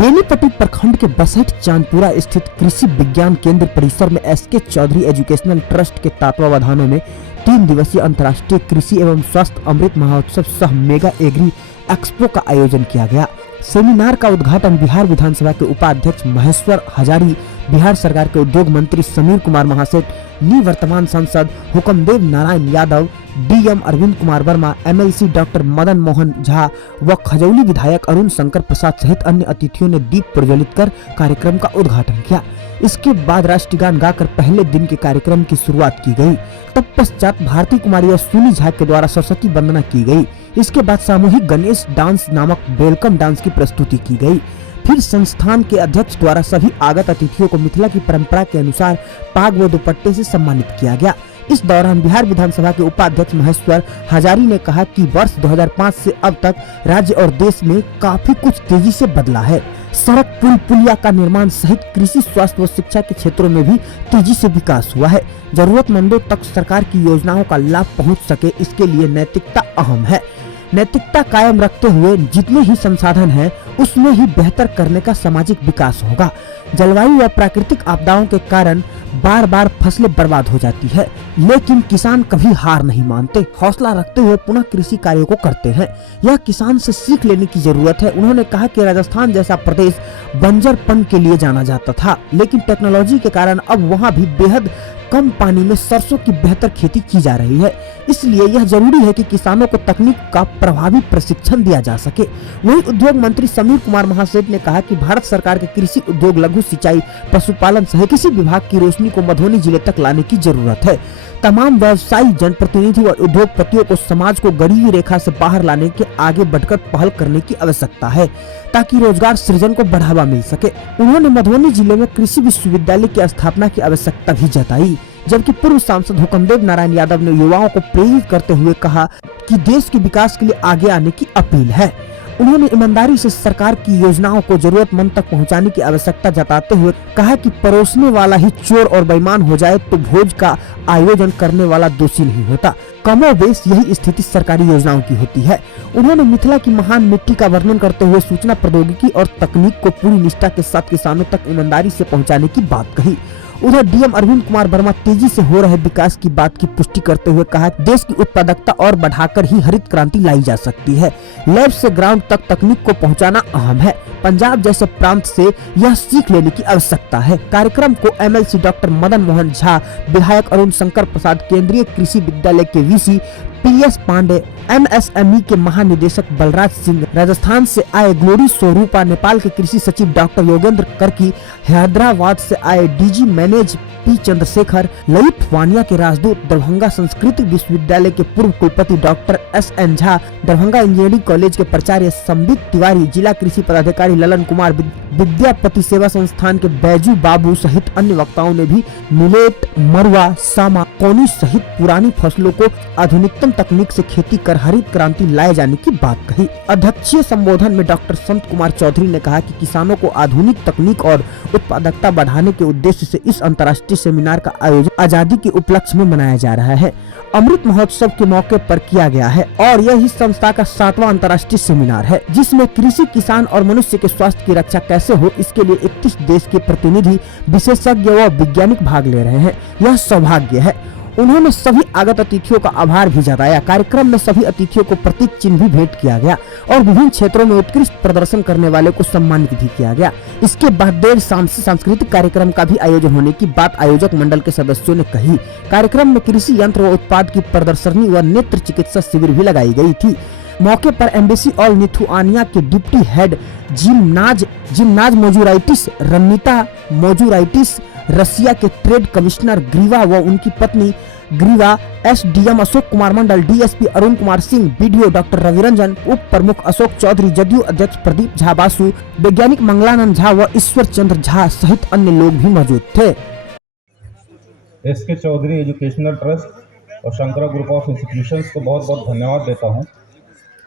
बेनीपट्टी प्रखंड के बसठ चांदपुरा स्थित कृषि विज्ञान केंद्र परिसर में एसके चौधरी एजुकेशनल ट्रस्ट के तत्वावधानों में 3 दिवसीय अंतर्राष्ट्रीय कृषि एवं स्वास्थ्य अमृत महोत्सव सह मेगा एग्री एक्सपो का आयोजन किया गया। सेमिनार का उद्घाटन बिहार विधानसभा के उपाध्यक्ष महेश्वर हजारी, बिहार सरकार के उद्योग मंत्री समीर कुमार महासेठ, निवर्तमान सांसद Hukmdev Narayan Yadav, DM Arvind Kumar Verma, MLC doctor Madan Mohan Jha व खजौली विधायक अरुण शंकर प्रसाद सहित अन्य अतिथियों ने दीप प्रज्वलित कर कार्यक्रम का उद्घाटन किया। इसके बाद राष्ट्रगान गाकर पहले दिन के कार्यक्रम की शुरुआत की गई। तत्पश्चात भारती कुमारी और सुनी झा के द्वारा सरस्वती वंदना की गई। इसके बाद सामूहिक गणेश डांस नामक वेलकम डांस की प्रस्तुति की गई। फिर संस्थान के अध्यक्ष द्वारा सभी आगत अतिथियों को मिथिला की परंपरा के अनुसार पाग व दुपट्टे से सम्मानित किया गया। इस दौरान बिहार विधानसभा के उपाध्यक्ष महेश्वर हजारी ने कहा कि वर्ष 2005 से अब तक राज्य और देश में काफी कुछ तेजी से बदला है। सड़क, पुल, पुलिया का निर्माण सहित कृषि, स्वास्थ्य व शिक्षा के क्षेत्रों में भी तेजी से विकास हुआ है। जरूरतमंदों तक सरकार की योजनाओं का लाभ पहुंच सके, इसके लिए नैतिकता अहम है। नैतिकता कायम रखते हुए जितने ही संसाधन हैं, उसमें ही बेहतर करने का सामाजिक विकास होगा। जलवायु व प्राकृतिक आपदाओं के कारण बार बार फसलें बर्बाद हो जाती है, लेकिन किसान कभी हार नहीं मानते, हौसला रखते हुए पुनः कृषि कार्यों को करते हैं। यह किसान से सीख लेने की जरूरत है। उन्होंने कहा कि राजस्थान जैसा प्रदेश बंजरपन के लिए जाना जाता था, लेकिन टेक्नोलॉजी के कारण अब वहाँ भी बेहद कम पानी में सरसों की बेहतर खेती की जा रही है। इसलिए यह जरूरी है कि किसानों को तकनीक का प्रभावी प्रशिक्षण दिया जा सके। वहीं उद्योग मंत्री समीर कुमार महासेठ ने कहा कि भारत सरकार के कृषि, उद्योग, लघु सिंचाई, पशुपालन सहित किसी विभाग की रोशनी को मधुबनी जिले तक लाने की जरूरत है। तमाम व्यवसायी, जनप्रतिनिधि व उद्योगपतियों को समाज को गरीबी रेखा से बाहर लाने के आगे बढ़कर पहल करने की आवश्यकता है, ताकि रोजगार सृजन को बढ़ावा मिल सके। उन्होंने मधुबनी जिले में कृषि विश्वविद्यालय की स्थापना की आवश्यकता भी जताई, जबकि पूर्व सांसद हुक्मदेव नारायण यादव ने युवाओं को प्रेरित करते हुए कहा कि देश के विकास के लिए आगे आने की अपील है। उन्होंने ईमानदारी से सरकार की योजनाओं को जरूरतमंद तक पहुंचाने की आवश्यकता जताते हुए कहा कि परोसने वाला ही चोर और बेईमान हो जाए तो भोज का आयोजन करने वाला दोषी नहीं होता। कमोबेश यही स्थिति सरकारी योजनाओं की होती है। उन्होंने मिथिला की महान मिट्टी का वर्णन करते हुए सूचना प्रौद्योगिकी और तकनीक को पूरी निष्ठा के साथ किसानों तक ईमानदारी से पहुँचाने की बात कही। उधर डीएम अरविंद कुमार वर्मा तेजी से हो रहे विकास की बात की पुष्टि करते हुए कहा, देश की उत्पादकता और बढ़ाकर ही हरित क्रांति लाई जा सकती है। लैब से ग्राउंड तक तकनीक को पहुंचाना अहम है। पंजाब जैसे प्रांत से यह सीख लेने की आवश्यकता है। कार्यक्रम को एमएलसी डॉक्टर मदन मोहन झा, विधायक अरुण शंकर प्रसाद, केंद्रीय कृषि विद्यालय के वीसी पीएस पांडे, एमएसएमई के महानिदेशक बलराज सिंह, राजस्थान से आए ग्लोरी स्वरूपा, नेपाल के कृषि सचिव डॉक्टर योगेंद्र करकी, हैदराबाद से आए डीजी मैनेज पी चंद्रशेखर, ललित वानिया के राजदूत, दरभंगा संस्कृत विश्वविद्यालय के पूर्व कुलपति doctor SN Jha, Darbhanga engineering college के प्राचार्य संबित तिवारी, जिला कृषि पदाधिकारी ललन कुमार, विद्यापति सेवा संस्थान के बैजू बाबू सहित अन्य वक्ताओं ने भी मिलेट, मरुआ, सामा, कौनी सहित पुरानी फसलों को आधुनिकतम तकनीक से खेती कर हरित क्रांति लाए जाने की बात कही। अध्यक्षीय संबोधन में डॉक्टर संत कुमार चौधरी ने कहा कि किसानों को आधुनिक तकनीक और उत्पादकता बढ़ाने के उद्देश्य से इस अंतर्राष्ट्रीय सेमिनार का आयोजन आजादी के उपलक्ष्य में मनाया जा रहा है। अमृत महोत्सव के मौके पर किया गया है और यह इस संस्था का 7वां अंतर्राष्ट्रीय सेमिनार है, जिसमें कृषि, किसान और मनुष्य के स्वास्थ्य की रक्षा कैसे हो, इसके लिए 31 देश के प्रतिनिधि, विशेषज्ञ व वैज्ञानिक भाग ले रहे हैं। यह सौभाग्य है। उन्होंने सभी आगत अतिथियों का आभार भी जताया। कार्यक्रम में सभी अतिथियों को प्रतीक चिन्ह भी भेंट किया गया और विभिन्न क्षेत्रों में उत्कृष्ट प्रदर्शन करने वाले को सम्मानित भी किया गया। इसके बाद देर शाम से सांस्कृतिक कार्यक्रम का भी आयोजन होने की बात आयोजक मंडल के सदस्यों ने कही। कार्यक्रम में कृषि यंत्र व उत्पाद की प्रदर्शनी व नेत्र चिकित्सा शिविर भी लगाई गई थी। मौके पर एम्बेसी ऑल लिथुआनिया के डिप्टी हेड जिम्नाज मोजुराइटिस, रमिता मोजुराइटिस, रसिया के ट्रेड कमिश्नर ग्रीवा व उनकी पत्नी ग्रीवा, SDM Ashok Kumar Mandal, DSP Arun Kumar Singh, BDO doctor Raviranjan, उप प्रमुख अशोक चौधरी, जदयू अध्यक्ष प्रदीप झा बासु, वैज्ञानिक मंगलानंद झा व ईश्वर चंद्र झा सहित अन्य लोग भी मौजूद थे। एसके चौधरी एजुकेशनल ट्रस्ट और शंकरा ग्रुप ऑफ इंस्टीट्यूशंस को बहुत बहुत धन्यवाद देता हूं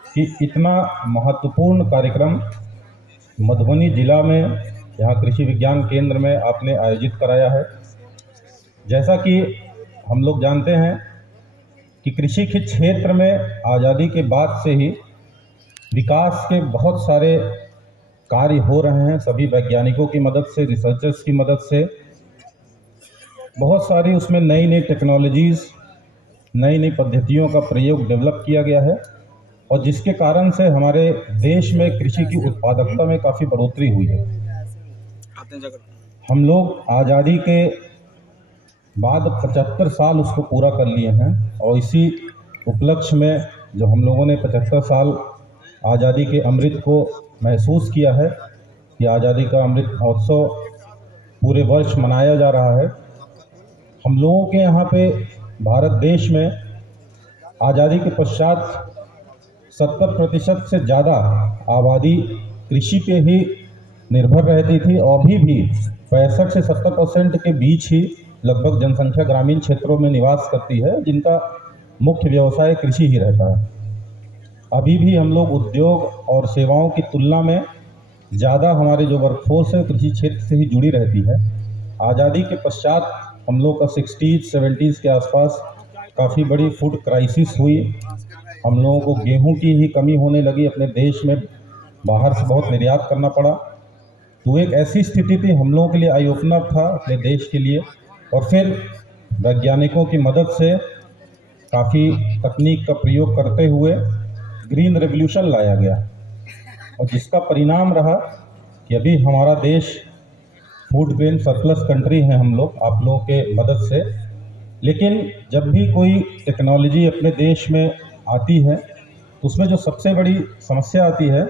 कि इतना महत्वपूर्ण कार्यक्रम मधुबनी जिला में, यहाँ कृषि विज्ञान केंद्र में आपने आयोजित कराया है। जैसा कि हम लोग जानते हैं कि कृषि के क्षेत्र में आज़ादी के बाद से ही विकास के बहुत सारे कार्य हो रहे हैं, सभी वैज्ञानिकों की मदद से, रिसर्चर्स की मदद से। बहुत सारी उसमें नई नई टेक्नोलॉजीज़, नई नई पद्धतियों का प्रयोग डेवलप किया गया है, और जिसके कारण से हमारे देश में कृषि की उत्पादकता में काफ़ी बढ़ोतरी हुई है। हम लोग आज़ादी के बाद 75 साल उसको पूरा कर लिए हैं, और इसी उपलक्ष्य में जो हम लोगों ने 75 साल आज़ादी के अमृत को महसूस किया है कि आज़ादी का अमृत महोत्सव पूरे वर्ष मनाया जा रहा है। हम लोगों के यहाँ पे भारत देश में आज़ादी के पश्चात 70% से ज़्यादा आबादी कृषि पे ही निर्भर रहती थी, और अभी भी 65 से 70% के बीच ही लगभग जनसंख्या ग्रामीण क्षेत्रों में निवास करती है, जिनका मुख्य व्यवसाय कृषि ही रहता है। अभी भी हम लोग उद्योग और सेवाओं की तुलना में ज़्यादा हमारे जो वर्कफोर्स है कृषि क्षेत्र से ही जुड़ी रहती है। आज़ादी के पश्चात हम लोग का 60s 70s के आसपास काफ़ी बड़ी फूड क्राइसिस हुई। हम लोगों को गेहूं की ही कमी होने लगी, अपने देश में बाहर से बहुत निर्यात करना पड़ा। तो एक ऐसी स्थिति थी, हम लोगों के लिए आई ओपनर था अपने देश के लिए। और फिर वैज्ञानिकों की मदद से काफ़ी तकनीक का प्रयोग करते हुए ग्रीन रेवोल्यूशन लाया गया, और जिसका परिणाम रहा कि अभी हमारा देश फूड ग्रेन सरप्लस कंट्री है हम लोग, आप लोगों के मदद से। लेकिन जब भी कोई टेक्नोलॉजी अपने देश में आती है तो उसमें जो सबसे बड़ी समस्या आती है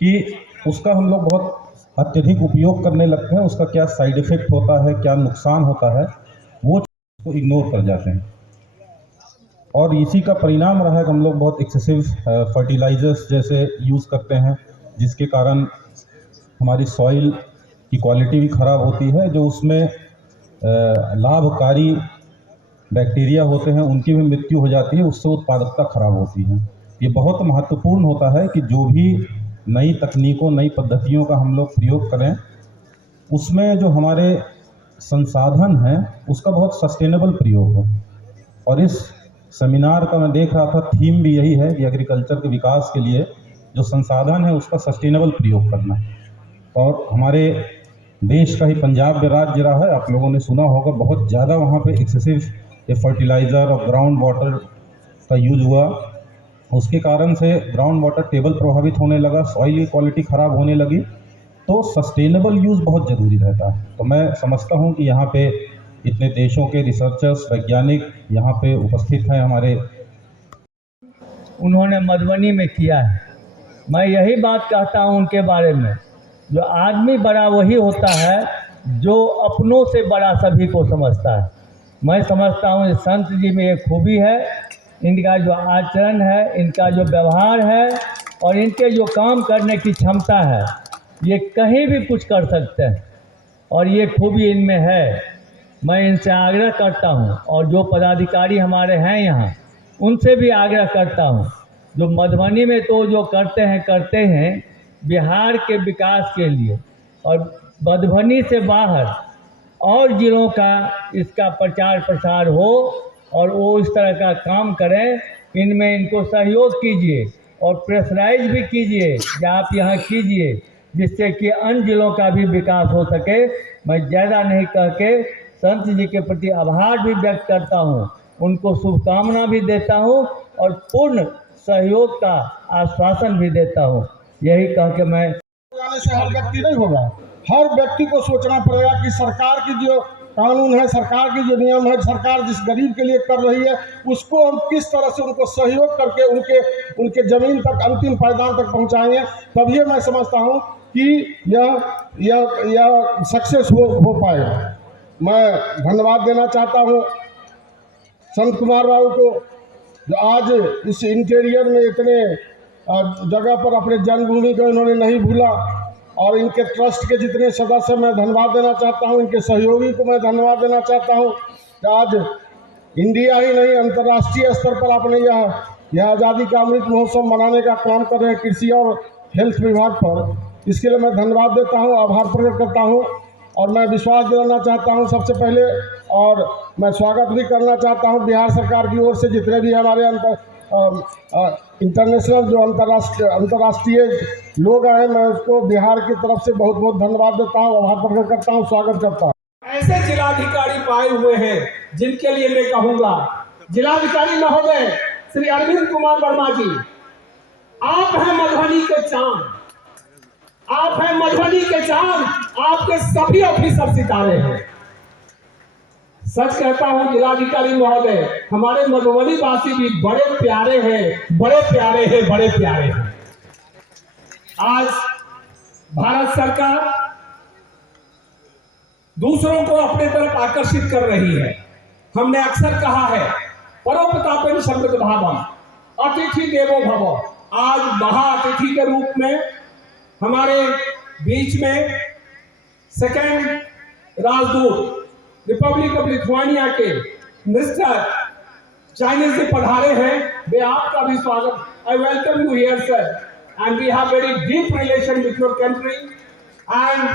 कि उसका हम लोग बहुत अत्यधिक उपयोग करने लगते हैं, उसका क्या साइड इफ़ेक्ट होता है, क्या नुकसान होता है, वो को इग्नोर कर जाते हैं। और इसी का परिणाम रहा है कि हम लोग बहुत एक्सेसिव फर्टिलाइजर्स जैसे यूज़ करते हैं, जिसके कारण हमारी सॉइल की क्वालिटी भी ख़राब होती है। जो उसमें लाभकारी बैक्टीरिया होते हैं उनकी भी मृत्यु हो जाती है, उससे उत्पादकता खराब होती है। ये बहुत महत्वपूर्ण होता है कि जो भी नई तकनीकों, नई पद्धतियों का हम लोग प्रयोग करें, उसमें जो हमारे संसाधन हैं उसका बहुत सस्टेनेबल प्रयोग हो। और इस सेमिनार का मैं देख रहा था, थीम भी यही है कि एग्रीकल्चर के विकास के लिए जो संसाधन है उसका सस्टेनेबल प्रयोग करना। और हमारे देश का ही पंजाब में राज्य रहा है, आप लोगों ने सुना होगा, बहुत ज़्यादा वहाँ पे एक्सेसिव फर्टिलाइज़र और ग्राउंड वाटर का यूज हुआ। उसके कारण से ग्राउंड वाटर टेबल प्रभावित होने लगा, सॉइल की क्वालिटी ख़राब होने लगी। तो सस्टेनेबल यूज़ बहुत ज़रूरी रहता है। तो मैं समझता हूँ कि यहाँ पे इतने देशों के रिसर्चर्स, वैज्ञानिक यहाँ पे उपस्थित हैं हमारे। उन्होंने मधुबनी में किया है। मैं यही बात कहता हूँ उनके बारे में, जो आदमी बड़ा वही होता है जो अपनों से बड़ा सभी को समझता है। मैं समझता हूँ संत जी में एक खूबी है, इनका जो आचरण है, इनका जो व्यवहार है और इनके जो काम करने की क्षमता है, ये कहीं भी कुछ कर सकते हैं और ये खूबी इनमें है। मैं इनसे आग्रह करता हूँ और जो पदाधिकारी हमारे हैं यहाँ उनसे भी आग्रह करता हूँ, जो मधुबनी में तो जो करते हैं बिहार के विकास के लिए, और मधुबनी से बाहर और जिलों का इसका प्रचार प्रसार हो और वो इस तरह का काम करें। इनमें इनको सहयोग कीजिए और प्रेशराइज भी कीजिए कि आप यहाँ कीजिए, जिससे कि अन्य जिलों का भी विकास हो सके। मैं ज़्यादा नहीं कह के संत जी के प्रति आभार भी व्यक्त करता हूँ, उनको शुभकामना भी देता हूँ और पूर्ण सहयोग का आश्वासन भी देता हूँ। यही कह के मैं जाने से हर व्यक्ति नहीं होगा, हर व्यक्ति को सोचना पड़ेगा कि सरकार की जो कानून है, सरकार की जो नियम है, सरकार जिस गरीब के लिए कर रही है उसको हम किस तरह से उनको सहयोग करके उनके ज़मीन तक, अंतिम पायदान तक पहुंचाएंगे, तभी मैं समझता हूं कि यह सक्सेस हो पाएगा। मैं धन्यवाद देना चाहता हूं संत कुमार बाबू को, जो आज इस इंटीरियर में इतने जगह पर अपने जन्मभूमि को इन्होंने नहीं भूला, और इनके ट्रस्ट के जितने सदस्य मैं धन्यवाद देना चाहता हूं, इनके सहयोगी को मैं धन्यवाद देना चाहता हूं कि आज इंडिया ही नहीं अंतर्राष्ट्रीय स्तर पर अपने यह आज़ादी का अमृत महोत्सव मनाने का काम कर रहे हैं कृषि और हेल्थ विभाग पर। इसके लिए मैं धन्यवाद देता हूं, आभार प्रकट करता हूं और मैं विश्वास दिलाना चाहता हूं सबसे पहले, और मैं स्वागत भी करना चाहता हूं बिहार सरकार की ओर से जितने भी हमारे इंटरनेशनल जो अंतर्राष्ट्रीय लोग आए, मैं उसको बिहार की तरफ से बहुत बहुत धन्यवाद देता हूँ, आभार प्रकट करता हूँ, स्वागत करता हूँ। ऐसे जिलाधिकारी पाए हुए हैं जिनके लिए मैं कहूंगा, जिलाधिकारी महोदय श्री अरविंद कुमार वर्मा जी, आप हैं मधुबनी के चांद, आप हैं मधुबनी के चांद, आपके सभी ऑफिसर सितारे हैं। सच कहता हूं जिलाधिकारी महोदय, हमारे मधुबनी वासी भी बड़े प्यारे हैं, बड़े प्यारे हैं, बड़े प्यारे हैं। आज भारत सरकार दूसरों को अपने तरफ आकर्षित कर रही है। हमने अक्सर कहा है, परोपतापेन समृद्ध भावम, अतिथि देवो भव। आज महाअतिथि के रूप में हमारे बीच में सेकेंड राजदूत रिपब्लिक ऑफ लिथुआनिया के मिस्टर चाइनीज से पधारे हैं। वे आपका भी स्वागत, I welcome you here sir, and we have very deep relation with your country, and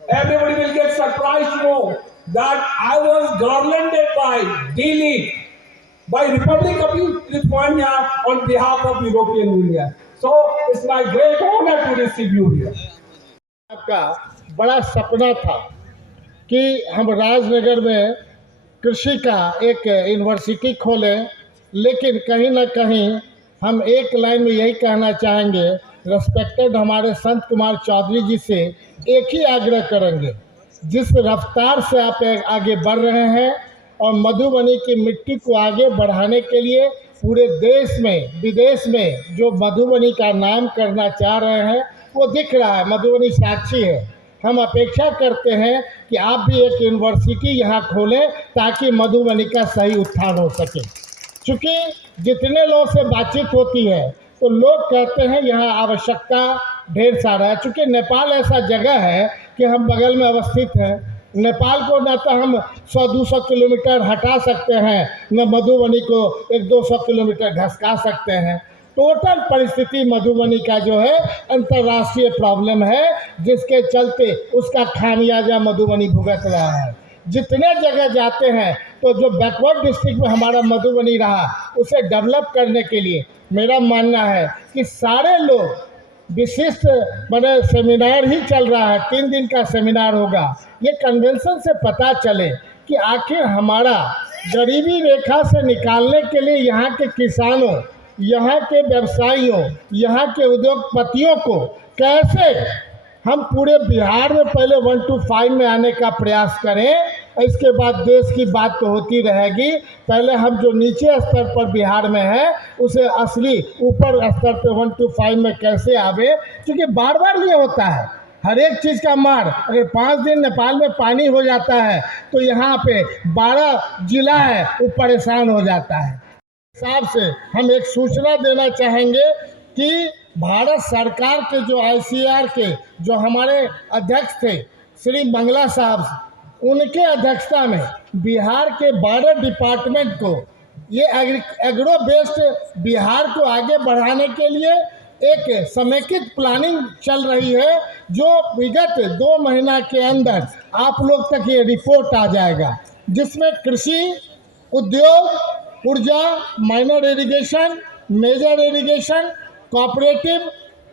everybody will get surprised to know that I was garlanded by D-League, by Republic of Lithuania on behalf of European Union. So it's my great honor to receive you here. आपका बड़ा सपना था कि हम राजनगर में कृषि का एक यूनिवर्सिटी खोलें, लेकिन कहीं ना कहीं हम एक लाइन में यही कहना चाहेंगे, रेस्पेक्टेड हमारे संत कुमार चौधरी जी से एक ही आग्रह करेंगे, जिस रफ्तार से आप आगे बढ़ रहे हैं और मधुबनी की मिट्टी को आगे बढ़ाने के लिए पूरे देश में विदेश में जो मधुबनी का नाम करना चाह रहे हैं वो दिख रहा है, मधुबनी साक्षी है। हम अपेक्षा करते हैं कि आप भी एक यूनिवर्सिटी यहाँ खोलें ताकि मधुबनी का सही उत्थान हो सके। चूँकि जितने लोगों से बातचीत होती है तो लोग कहते हैं यहाँ आवश्यकता ढेर सारा है। चूँकि नेपाल ऐसा जगह है कि हम बगल में अवस्थित हैं, नेपाल को न तो हम 100-200 किलोमीटर हटा सकते हैं, न मधुबनी को 100-200 किलोमीटर घसका सकते हैं। टोटल परिस्थिति मधुबनी का जो है अंतर्राष्ट्रीय प्रॉब्लम है, जिसके चलते उसका खामियाजा मधुबनी भुगत रहा है। जितने जगह जाते हैं तो जो बैकवर्ड डिस्ट्रिक्ट में हमारा मधुबनी रहा उसे डेवलप करने के लिए मेरा मानना है कि सारे लोग विशिष्ट बड़े सेमिनार ही चल रहा है, 3 दिन का सेमिनार होगा। ये कन्वेंशन से पता चले कि आखिर हमारा गरीबी रेखा से निकालने के लिए यहाँ के किसानों, यहाँ के व्यवसायियों, यहाँ के उद्योगपतियों को कैसे हम पूरे बिहार में पहले 1 to 5 में आने का प्रयास करें। इसके बाद देश की बात तो होती रहेगी, पहले हम जो नीचे स्तर पर बिहार में है उसे असली ऊपर स्तर पे 1 to 5 में कैसे आवे। क्योंकि बार बार ये होता है, हर एक चीज़ का मार, अगर 5 दिन नेपाल में पानी हो जाता है तो यहाँ पे 12 जिला है वो परेशान हो जाता है। हिसाब से हम एक सूचना देना चाहेंगे कि भारत सरकार के जो ICAR के जो हमारे अध्यक्ष थे श्री मंगला साहब, उनके अध्यक्षता में बिहार के 12 डिपार्टमेंट को ये एग्रो बेस्ड बिहार को आगे बढ़ाने के लिए एक समेकित प्लानिंग चल रही है, जो विगत 2 महीना के अंदर आप लोग तक ये रिपोर्ट आ जाएगा, जिसमें कृषि, उद्योग, ऊर्जा, minor irrigation, major irrigation, cooperative,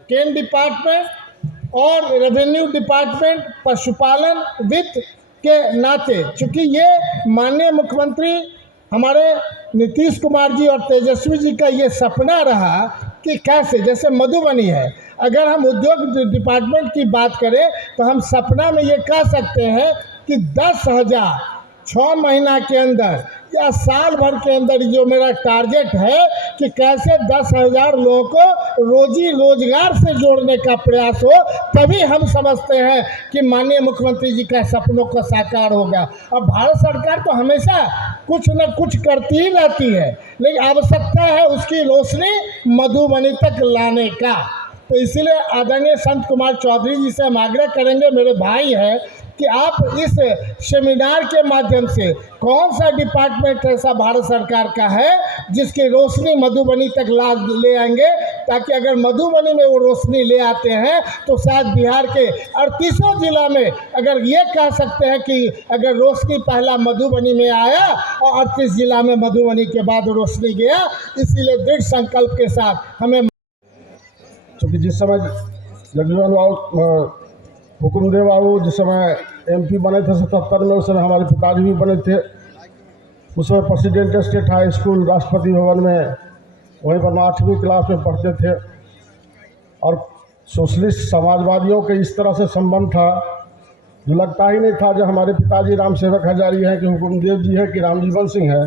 cane department और रेवेन्यू डिपार्टमेंट, पशुपालन, वित्त के नाते, चूँकि ये माननीय मुख्यमंत्री हमारे नीतीश कुमार जी और तेजस्वी जी का ये सपना रहा कि कैसे, जैसे मधुबनी है, अगर हम उद्योग डिपार्टमेंट की बात करें तो हम सपना में ये कह सकते हैं कि 10,000 6 महीना के अंदर या साल भर के अंदर जो मेरा टारगेट है कि कैसे 10,000 लोगों को रोजी रोजगार से जोड़ने का प्रयास हो, तभी हम समझते हैं कि माननीय मुख्यमंत्री जी का सपनों का साकार होगा। अब भारत सरकार तो हमेशा कुछ न कुछ करती ही रहती है, लेकिन आवश्यकता है उसकी रोशनी मधुबनी तक लाने का। तो इसीलिए आदरणीय संत कुमार चौधरी जी से हम आग्रह करेंगे, मेरे भाई हैं, कि आप इस सेमिनार के माध्यम से कौन सा डिपार्टमेंट ऐसा भारत सरकार का है जिसकी रोशनी मधुबनी तक ला ले आएंगे, ताकि अगर मधुबनी में वो रोशनी ले आते हैं तो शायद बिहार के 38 जिला में अगर ये कह सकते हैं कि अगर रोशनी पहला मधुबनी में आया और 38 जिला में मधुबनी के बाद रोशनी गया। इसीलिए दृढ़ संकल्प के साथ हमें, क्योंकि जिस समय जगजीवन बाबू हुकुमदेव बाबू जिस समय MP बने थे 77 में, उस समय हमारे पिताजी भी बने थे। उस समय president state high school Rashtrapati Bhavan में वहीं पर 8वीं क्लास में पढ़ते थे। और सोशलिस्ट समाजवादियों के इस तरह से संबंध था जो लगता ही नहीं था जो हमारे पिताजी राम सेवक हजारी हैं कि हुकुमदेव जी है कि रामजीवन सिंह है।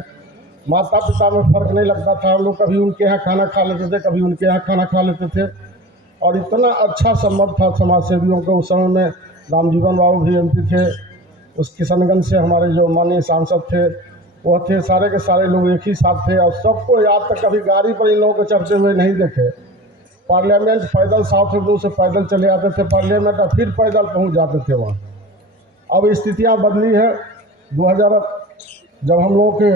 माता पिता में फ़र्क नहीं लगता था। हम लोग कभी उनके यहाँ खाना खा लेते थे, कभी उनके यहाँ खाना खा लेते थे। और इतना अच्छा संबंध था समाज सेवियों का। उस समय में रामजीवन बाबू भी MP थे। उस किशनगंज से हमारे जो माननीय सांसद थे वो थे, सारे के सारे लोग एक ही साथ थे। और सबको याद तक कभी गाड़ी पर इन लोगों को चढ़ते हुए नहीं देखे। पार्लियामेंट पैदल साउथ हिंदू से पैदल चले आते थे पार्लियामेंट, और फिर पैदल पहुंच जाते थे वहाँ। अब स्थितियाँ बदली है। 2000 जब हम लोगों के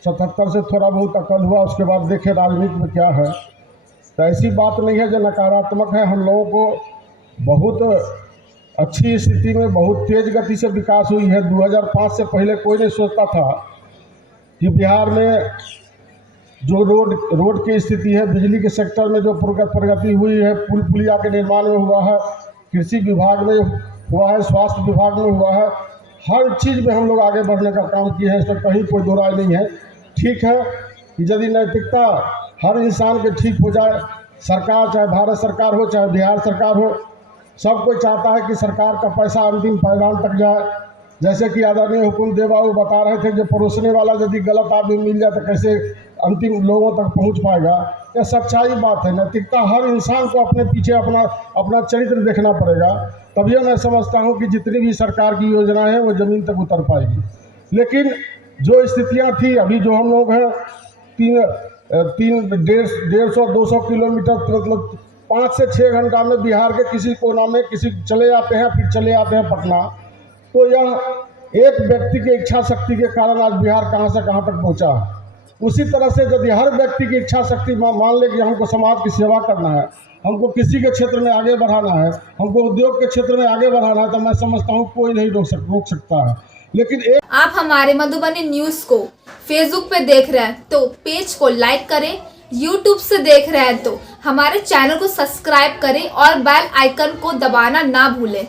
77 से थोड़ा बहुत अकल हुआ, उसके बाद देखे राजनीति में क्या है, तो ऐसी बात नहीं है जो नकारात्मक है। हम लोगों को बहुत अच्छी स्थिति में बहुत तेज़ गति से विकास हुई है। 2005 से पहले कोई नहीं सोचता था कि बिहार में जो रोड की स्थिति है, बिजली के सेक्टर में जो प्रगति हुई है, पुल पुलिया के निर्माण में हुआ है, कृषि विभाग में हुआ है, स्वास्थ्य विभाग में हुआ है, हर चीज़ में हम लोग आगे बढ़ने का काम किए हैं। इसमें कहीं कोई दो राय नहीं है। ठीक है कि यदि नैतिकता हर इंसान के ठीक हो जाए, सरकार चाहे भारत सरकार हो चाहे बिहार सरकार हो, सब कोई चाहता है कि सरकार का पैसा अंतिम पायदान तक जाए। जैसे कि आदरणीय हुकुमदेव बाबू बता रहे थे, जो परोसने वाला यदि गलत आदमी मिल जाए तो कैसे अंतिम लोगों तक पहुंच पाएगा। यह सच्चाई बात है। नैतिकता हर इंसान को अपने पीछे अपना चरित्र देखना पड़ेगा, तभी मैं समझता हूं कि जितनी भी सरकार की योजनाएं हैं वो ज़मीन तक उतर पाएगी। लेकिन जो स्थितियां थी, अभी जो हम लोग हैं 150-200 किलोमीटर, मतलब 5 से 6 घंटा में बिहार के किसी कोना में किसी चले जाते हैं, फिर चले जाते हैं पटना। तो यह एक व्यक्ति की इच्छा शक्ति के कारण आज बिहार कहां से कहां तक पहुंचा है। उसी तरह से यदि हर व्यक्ति की इच्छा शक्ति मान ले कि हमको समाज की सेवा करना है, हमको किसी के क्षेत्र में आगे बढ़ाना है, हमको उद्योग के क्षेत्र में आगे बढ़ाना है, तो मैं समझता हूँ कोई नहीं रोक सकता है। लेकिन आप हमारे मधुबनी न्यूज़ को फेसबुक पे देख रहे हैं तो पेज को लाइक करें, यूट्यूब से देख रहे हैं तो हमारे चैनल को सब्सक्राइब करें और बेल आइकन को दबाना ना भूलें।